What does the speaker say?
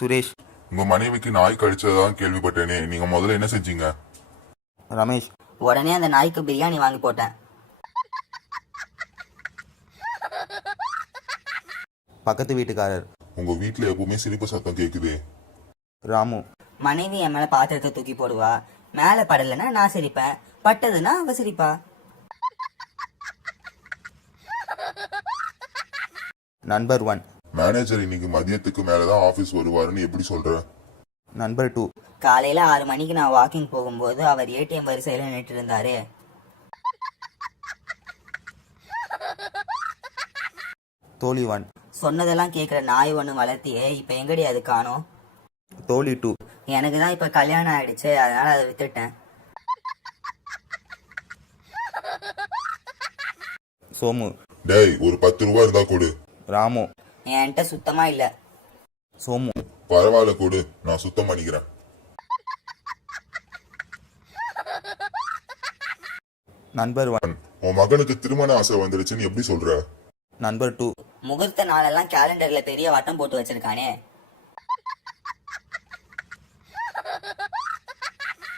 சுரேஷ். உங்க மனைவிக்கு நாய் கடிச்சதான் கேள்விப்பட்டேனே. நீங்க முதல்ல என்ன செஞ்சீங்க? ரமேஷ். உடனே அந்த நாய்க்கு பிரியாணி வாங்கி போட்டேன். பக்கத்து வீட்டுக்காரர். உங்க வீட்ல எப்பவுமே சிரிப்பு சத்தம் கேக்குதே. ராமு. மனைவி என் மேல பாத்திரத்தை தூக்கி போடுவா. மேல படலைன்னா நான் சிரிப்பேன். பட்டதுன்னா அவ சிரிப்பா. நண்பர் ஒன். மேனேஜர் இன்னைக்கு மதியத்துக்கு மேலதான் ஆபீஸ் வருவாருன்னு எப்படி சொல்ற? நண்பர் டூ. காலையில ஆறு மணிக்கு நான் வாக்கிங் போகும்போது அவர் ஏடிஎம் வரிசையில நின்று இருந்தாரு தோழி ஒன். சொன்னதெல்லாம் கேட்குற நாய் ஒன்று வளர்த்தியே இப்போ எங்கடி அது காணோம் தோழி டூ. எனக்கு தான் இப்போ கல்யாணம் ஆயிடுச்சு அதனால அதை வித்துட்டேன். சோமு. டேய் ஒரு பத்து ரூபா இருந்தா கொடு. ராமு. என்கிட்ட சுத்தமா இல்லை. சோமு பரவாயில்ல கொடு நான் சுத்தம் பண்ணிக்கிறேன். நண்பர் ஒன் உன் மகனுக்கு திருமண ஆசை வந்துடுச்சுன்னு எப்படி சொல்ற? நண்பர் டூ. முகூர்த்த நாளெல்லாம் கேலண்டர்ல பெரிய வட்டம் போட்டு வச்சிருக்கானே.